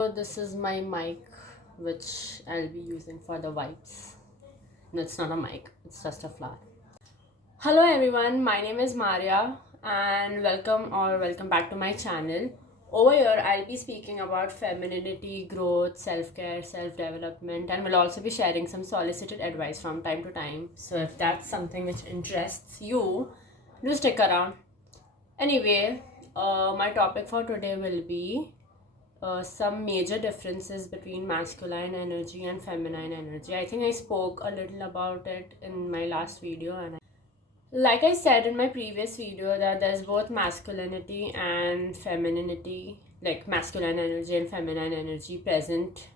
So this is my mic, which I'll be using for the vibes. No, it's not a mic, it's just a flower. Hello everyone, my name is Maria and welcome back to my channel. Over here, I'll be speaking about femininity, growth, self-care, self-development, and will also be sharing some solicited advice from time to time. So if that's something which interests you, do stick around. Anyway, my topic for today will be some major differences between masculine energy and feminine energy. I think I spoke a little about it in my last video, and like I said in my previous video, that there's both masculinity and femininity, like masculine energy and feminine energy present,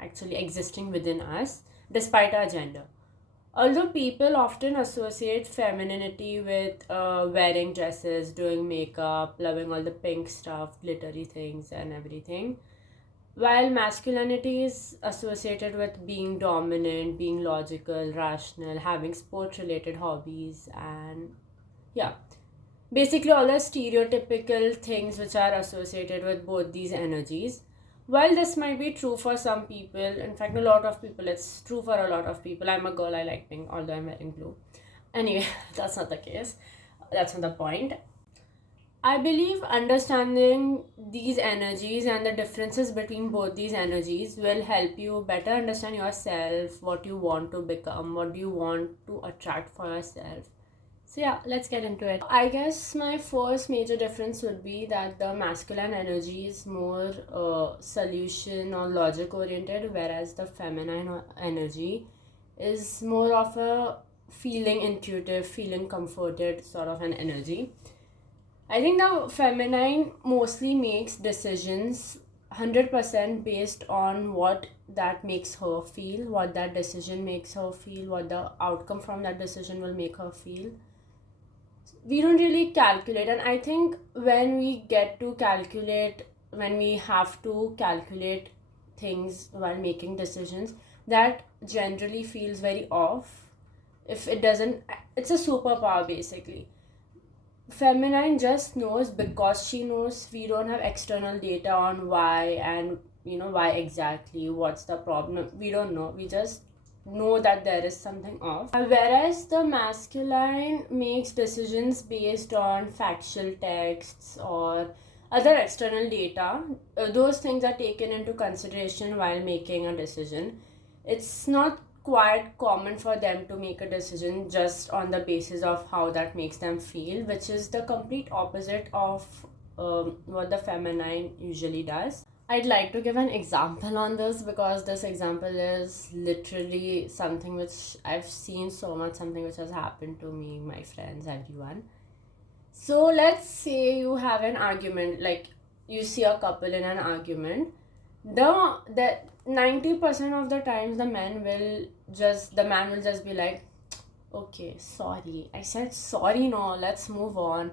actually existing within us despite our gender. Although people often associate femininity with wearing dresses, doing makeup, loving all the pink stuff, glittery things, and everything, while masculinity is associated with being dominant, being logical, rational, having sport related hobbies, and yeah, basically all the stereotypical things which are associated with both these energies. While this might be true for some people, in fact, a lot of people, it's true for a lot of people. I'm a girl, I like pink, although I'm wearing blue. Anyway, that's not the case. That's not the point. I believe understanding these energies and the differences between both these energies will help you better understand yourself, what you want to become, what do you want to attract for yourself. So yeah, let's get into it. I guess my first major difference would be that the masculine energy is more solution or logic oriented, whereas the feminine energy is more of a feeling intuitive, feeling comforted sort of an energy. I think the feminine mostly makes decisions 100% based on what that makes her feel, what that decision makes her feel, what the outcome from that decision will make her feel. We don't really calculate, and I think when we have to calculate things while making decisions, that generally feels very off. If it doesn't, it's a superpower basically. Feminine just knows because she knows. We don't have external data on why, and why exactly, what's the problem, we don't know. We just know that there is something off. Whereas the masculine makes decisions based on factual texts or other external data. Those things are taken into consideration while making a decision. It's not quite common for them to make a decision just on the basis of how that makes them feel, which is the complete opposite of what the feminine usually does. I'd like to give an example on this because this example is literally something which I've seen so much, something which has happened to me, my friends, everyone. So let's say you have an argument, like you see a couple in an argument. The 90% of the times the man will just be like, okay, sorry, I said sorry, no, let's move on,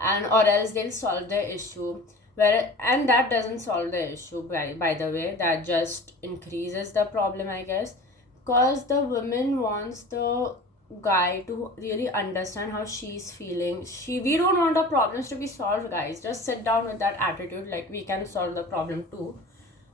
and or else they'll solve the issue. And that doesn't solve the issue, by the way, that just increases the problem, I guess, because the woman wants the guy to really understand how she's feeling. We don't want the problems to be solved, guys. Just sit down with that attitude, like we can solve the problem too,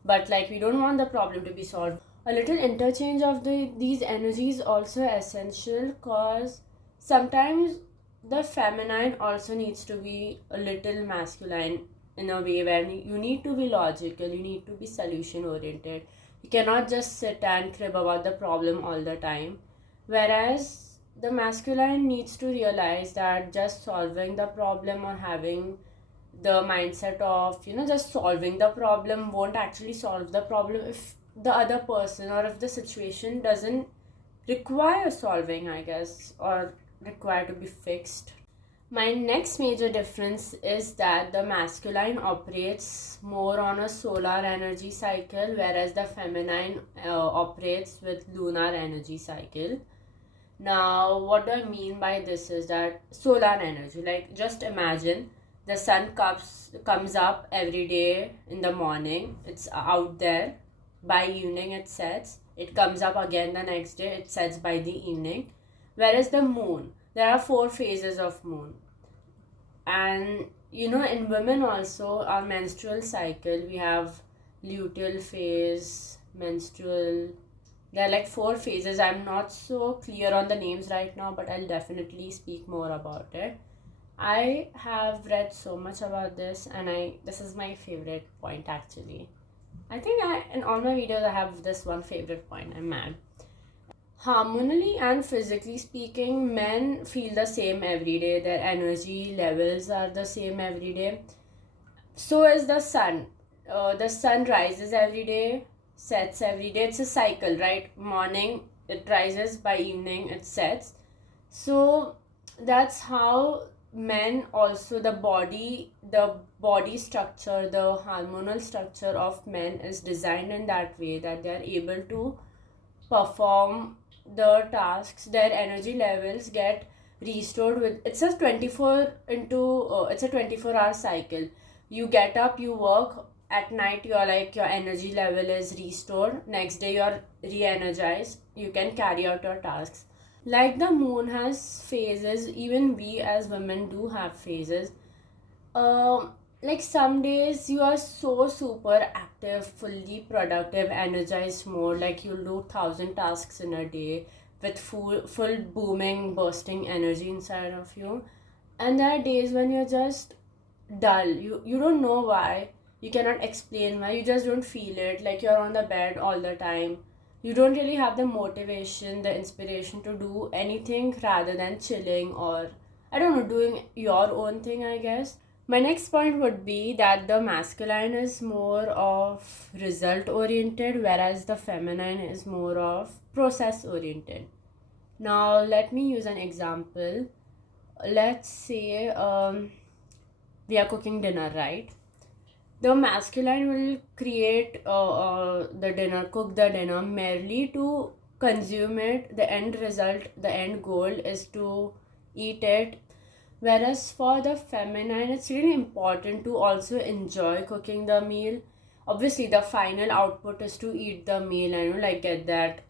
but like we don't want the problem to be solved. A little interchange of these energies also essential, because sometimes the feminine also needs to be a little masculine in a way where you need to be logical, you need to be solution oriented. You cannot just sit and crib about the problem all the time. Whereas the masculine needs to realize that just solving the problem or having the mindset of just solving the problem won't actually solve the problem if the other person or if the situation doesn't require solving, I guess, or require to be fixed. My next major difference is that the masculine operates more on a solar energy cycle, whereas the feminine operates with lunar energy cycle. Now, what do I mean by this is that solar energy, like just imagine the sun comes up every day in the morning, it's out there, by evening it sets, it comes up again the next day, it sets by the evening. Whereas the moon, there are 4 phases of moon. And in women also, our menstrual cycle, we have luteal phase, menstrual. There are like four phases. I'm not so clear on the names right now, but I'll definitely speak more about it. I have read so much about this, and this is my favorite point actually. I think in all my videos I have this one favorite point. I'm mad. Hormonally and physically speaking, men feel the same every day. Their energy levels are the same every day. So is the sun. The sun rises every day, sets every day. It's a cycle, right? Morning it rises, by evening it sets. So that's how men also, the body structure, the hormonal structure of men is designed in that way that they are able to perform the tasks. Their energy levels get restored with, it's a 24 into it's a 24-hour cycle. You get up, you work, at night you're like, your energy level is restored, next day you're re-energized, you can carry out your tasks. Like the moon has phases, even we as women do have phases. Like some days you are so super active, fully productive, energized mode, like you'll do 1,000 tasks in a day with full booming, bursting energy inside of you. And there are days when you're just dull. You don't know why. You cannot explain why. You just don't feel it. Like you're on the bed all the time. You don't really have the motivation, the inspiration to do anything rather than chilling or, I don't know, doing your own thing, I guess. My next point would be that the masculine is more of result oriented, whereas the feminine is more of process oriented. Now, let me use an example. Let's say we are cooking dinner, right? The masculine will create the dinner, cook the dinner merely to consume it. The end result, the end goal is to eat it. Whereas for the feminine, it's really important to also enjoy cooking the meal. Obviously, the final output is to eat the meal and like get that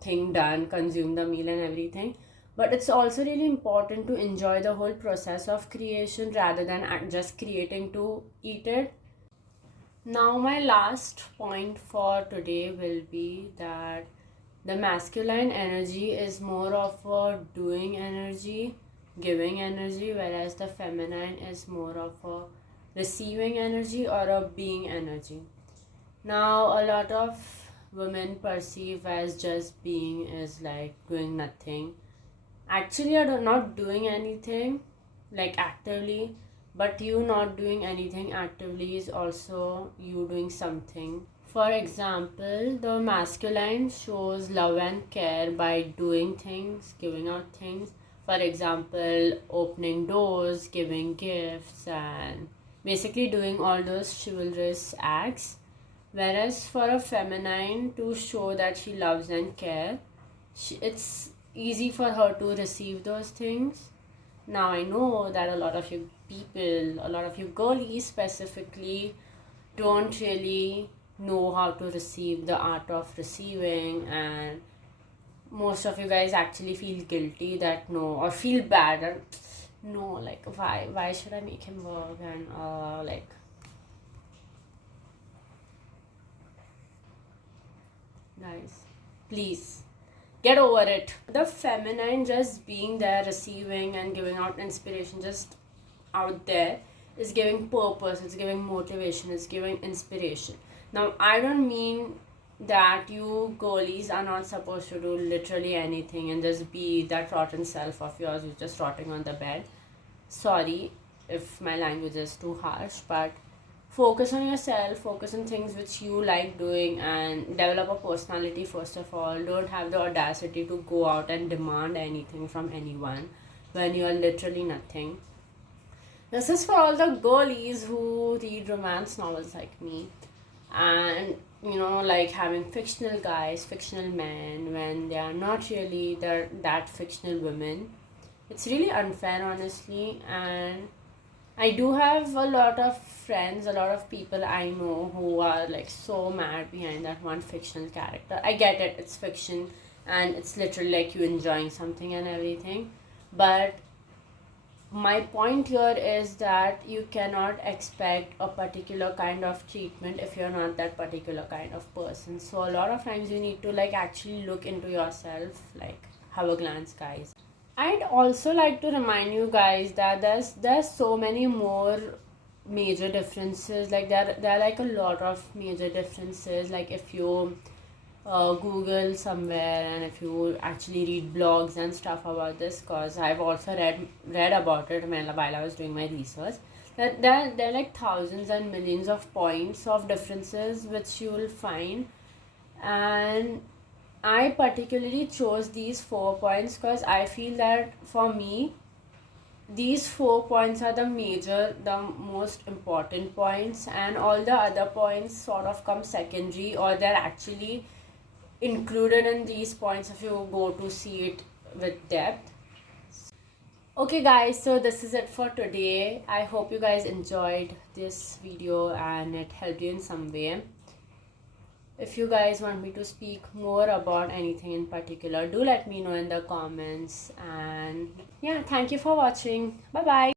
thing done, consume the meal and everything. But it's also really important to enjoy the whole process of creation rather than just creating to eat it. Now, my last point for today will be that the masculine energy is more of a doing energy, giving energy, whereas the feminine is more of a receiving energy or a being energy. Now, a lot of women perceive as just being is like doing nothing. Actually, you're not doing anything like actively, but you not doing anything actively is also you doing something. For example, the masculine shows love and care by doing things, giving out things. For example, opening doors, giving gifts, and basically doing all those chivalrous acts. Whereas for a feminine to show that she loves and care, it's easy for her to receive those things. Now I know that a lot of you people, a lot of you girlies specifically, don't really know how to receive the art of receiving, and most of you guys actually feel guilty that no, or feel bad and no, like why should I make him work, and like, guys, please get over it. The feminine just being there, receiving and giving out inspiration, just out there, is giving purpose, it's giving motivation, it's giving inspiration. Now, I don't mean that you girlies are not supposed to do literally anything and just be that rotten self of yours who's just rotting on the bed. Sorry if my language is too harsh, but focus on yourself, focus on things which you like doing, and develop a personality first of all. Don't have the audacity to go out and demand anything from anyone when you are literally nothing. This is for all the girlies who read romance novels like me, and like having fictional guys, fictional men when they are not really that fictional women. It's really unfair, honestly, and I do have a lot of friends, a lot of people I know who are like so mad behind that one fictional character. I get it, it's fiction and it's literally like you enjoying something and everything. But my point here is that you cannot expect a particular kind of treatment if you're not that particular kind of person. So a lot of times you need to like actually look into yourself, like have a glance, guys. I'd also like to remind you guys that there's so many more major differences. Like there are like a lot of major differences. Like if you Google somewhere, and if you actually read blogs and stuff about this, cause I've also read about it while I was doing my research. That there are like thousands and millions of points of differences which you will find, and I particularly chose these 4 points because I feel that for me, these 4 points are the most important points, and all the other points sort of come secondary, or they're actually included in these points if you go to see it with depth. Okay, guys, so this is it for today. I hope you guys enjoyed this video and it helped you in some way. If you guys want me to speak more about anything in particular, do let me know in the comments. And yeah, thank you for watching. Bye bye.